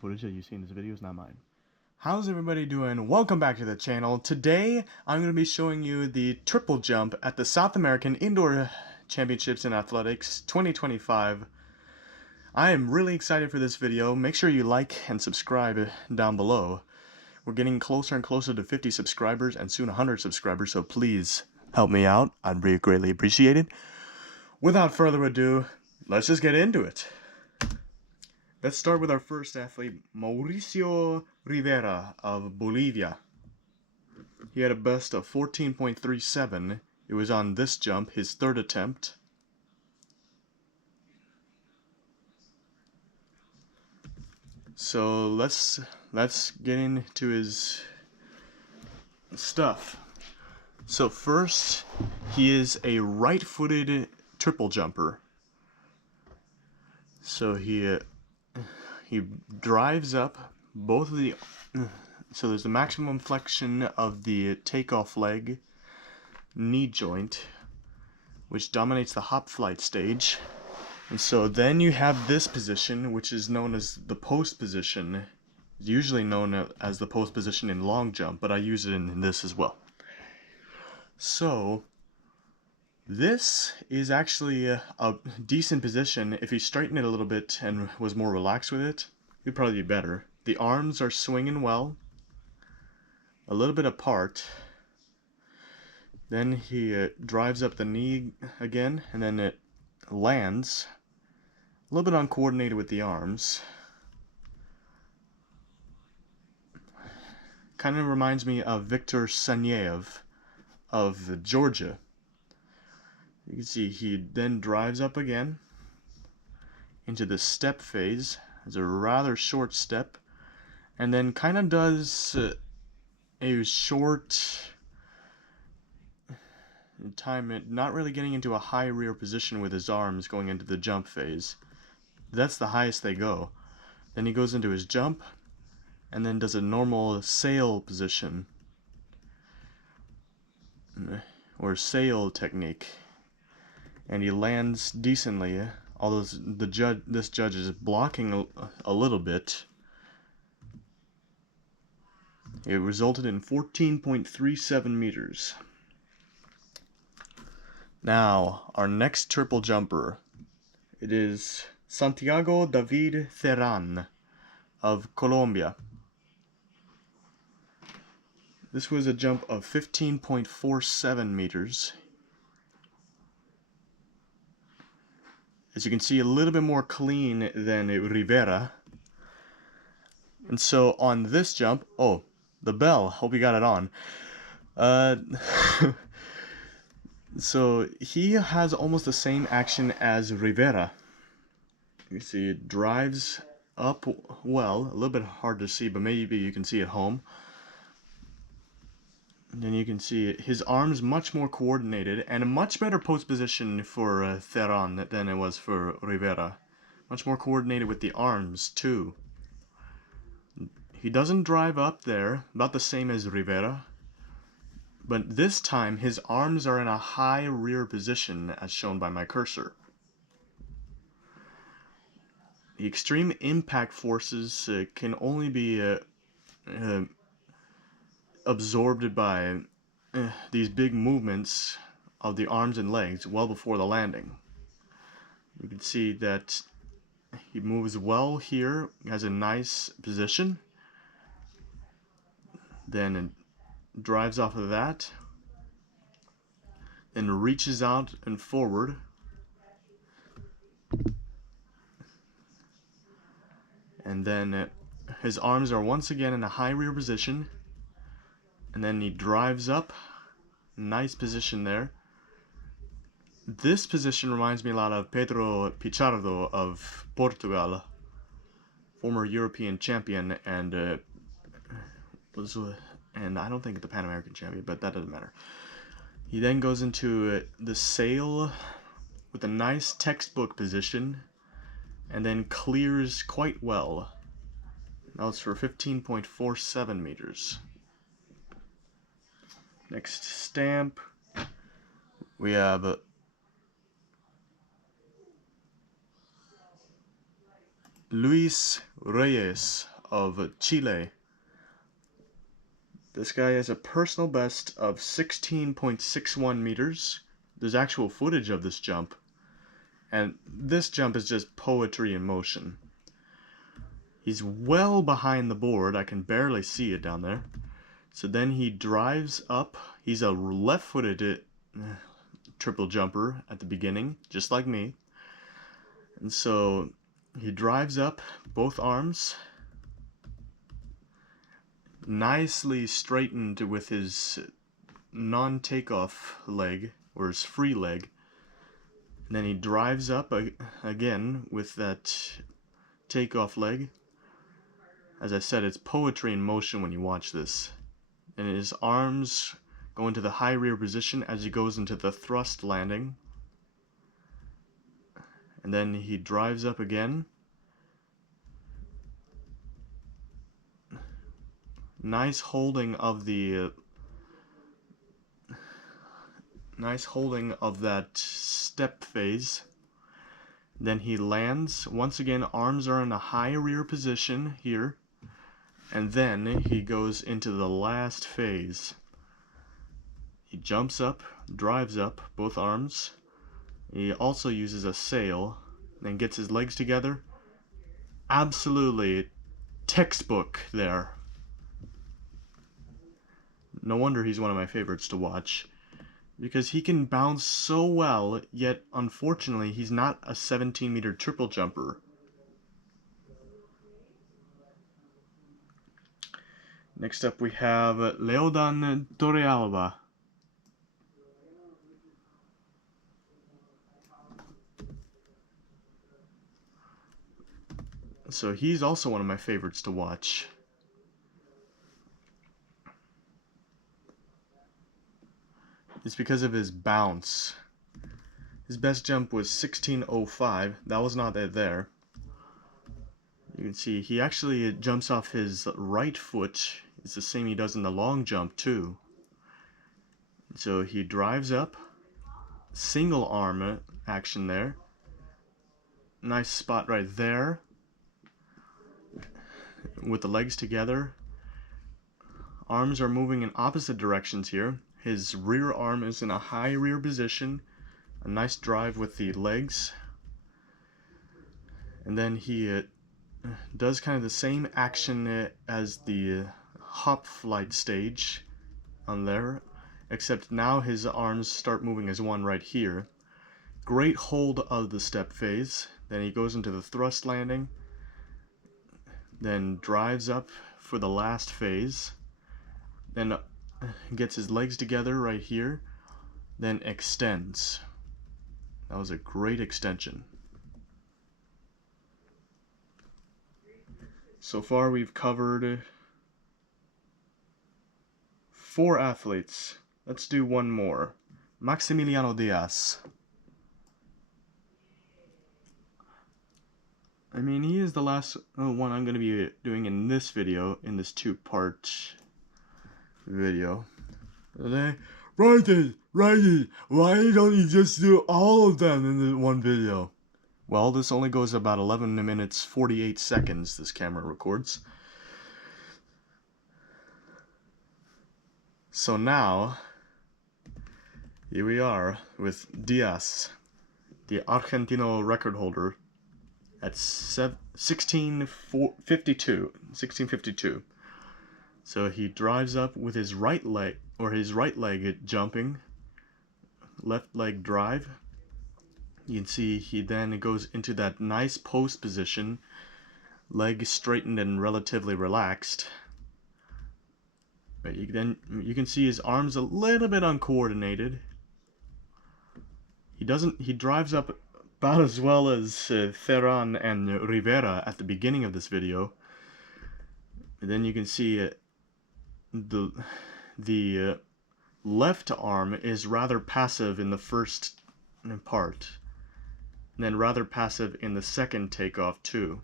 footage that you see in this video is not mine. How's everybody doing? Welcome back to the channel. Today, I'm going to be showing you the triple jump at the South American Indoor Championships in Athletics 2025. I am really excited for this video. Make sure you like and subscribe down below. We're getting closer and closer to 50 subscribers and soon 100 subscribers, so please help me out. I'd be greatly appreciated. Without further ado, let's just get into it. Let's start with our first athlete, Mauricio Rivera of Bolivia. He had a best of 14.37. It was on this jump, his third attempt. So let's get into his stuff. So first, he is a right-footed triple jumper. So he drives up both of the, so there's the maximum flexion of the takeoff leg knee joint, which dominates the hop flight stage. And so then you have this position, which is known as the post position, usually known as the post position in long jump, but I use it in this as well. So this is actually a decent position. If you straighten it a little bit and was more relaxed with it, it'd probably be better. The arms are swinging well, a little bit apart. Then he drives up the knee again, and then it lands. A little bit uncoordinated with the arms. Kind of reminds me of Viktor Saniev of Georgia. You can see he then drives up again into the step phase. It's a rather short step, and then kind of does a short time, not really getting into a high rear position with his arms going into the jump phase. That's the highest they go. Then he goes into his jump, and then does a normal sail position, or sail technique. And he lands decently, although this judge is blocking a little bit. It resulted in 14.37 meters. Now, our next triple jumper, it is Santiago David Theran of Colombia. This was a jump of 15.47 meters. As you can see, a little bit more clean than Rivera. And so on this jump, oh, the bell, hope you got it on. So he has almost the same action as Rivera. You see, it drives up well, a little bit hard to see, but maybe you can see at home. And then you can see his arms much more coordinated, and a much better post position for Theran than it was for Rivera. Much more coordinated with the arms too. He doesn't drive up there, about the same as Rivera, but this time his arms are in a high rear position as shown by my cursor. The extreme impact forces can only be absorbed by these big movements of the arms and legs well before the landing. You can see that he moves well here, has a nice position, then it drives off of that, then reaches out and forward, and then his arms are once again in a high rear position. And then he drives up, nice position there. This position reminds me a lot of Pedro Pichardo of Portugal, former European champion, and I don't think the Pan American champion, but that doesn't matter. He then goes into the sail with a nice textbook position, and then clears quite well. Now it's for 15.47 meters. Next stamp, we have Luis Reyes of Chile. This guy has a personal best of 16.61 meters. There's actual footage of this jump. And this jump is just poetry in motion. He's well behind the board. I can barely see it down there. So then he drives up. He's a left-footed triple jumper at the beginning, just like me. And so he drives up both arms, nicely straightened with his non-takeoff leg, or his free leg. And then he drives up again with that takeoff leg. As I said, it's poetry in motion when you watch this. And his arms go into the high rear position as he goes into the thrust landing. And then he drives up again. Nice holding of the that step phase. Then he lands. Once again, arms are in a high rear position here. And then he goes into the last phase. He jumps up, drives up, both arms. He also uses a sail, then gets his legs together. Absolutely textbook there. No wonder he's one of my favorites to watch, because he can bounce so well, yet unfortunately he's not a 17-meter triple jumper. Next up we have Leodan Torrealba. So he's also one of my favorites to watch. It's because of his bounce. His best jump was 16.05. That was not there. You can see he actually jumps off his right foot. It's the same he does in the long jump too. So he drives up, single arm action there. Nice spot right there with the legs together. Arms are moving in opposite directions here. His rear arm is in a high rear position. A nice drive with the legs. And then he does kind of the same action as the hop flight stage on there, except now his arms start moving as one right here. Great hold of the step phase. Then he goes into the thrust landing, then drives up for the last phase, then gets his legs together right here, then extends. That was a great extension. So far we've covered 4 athletes. Let's do one more. Maximiliano Díaz. I mean, he is the last one I'm going to be doing in this video, in this 2-part video. Reyes, why don't you just do all of them in the one video? Well, this only goes about 11 minutes 48 seconds, this camera records. So now, here we are with Diaz, the Argentino record holder, at 1652. So he drives up with his right leg, jumping, left leg drive. You can see he then goes into that nice post position, leg straightened and relatively relaxed. But you can see his arms a little bit uncoordinated. He drives up about as well as Theran and Rivera at the beginning of this video. And then you can see the left arm is rather passive in the first part, and then rather passive in the second takeoff too.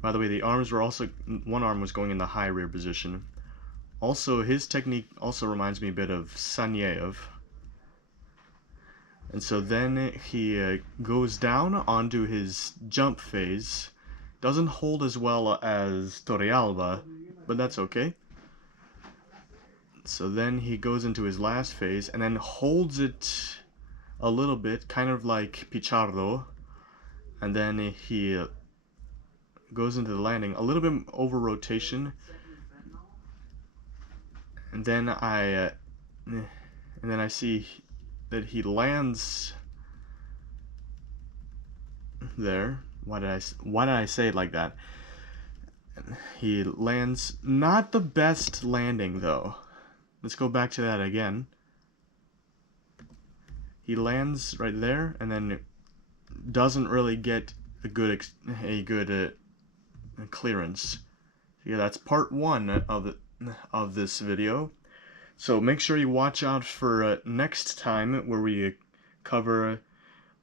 By the way, the arms were also, one arm was going in the high rear position. Also, his technique also reminds me a bit of Sanyev. And so then he goes down onto his jump phase, Doesn't hold as well as Torrealba, but that's okay. So then he goes into his last phase and then holds it a little bit, kind of like Pichardo, and then he goes into the landing, a little bit over rotation, and then I see that he lands there. Why did I say it like that? He lands, not the best landing though. Let's go back to that again. He lands right there and then doesn't really get a good clearance. Yeah, that's part 1 of this video. So make sure you watch out for next time, where we cover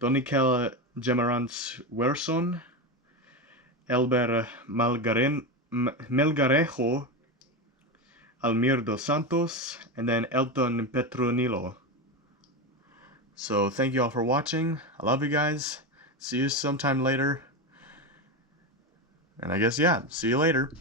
Donikel Gemarantz Werson, Elber Melgarejo, Almir dos Santos, and then Elton Petronilo. So thank you all for watching. I love you guys. See you sometime later. And I guess, yeah, see you later.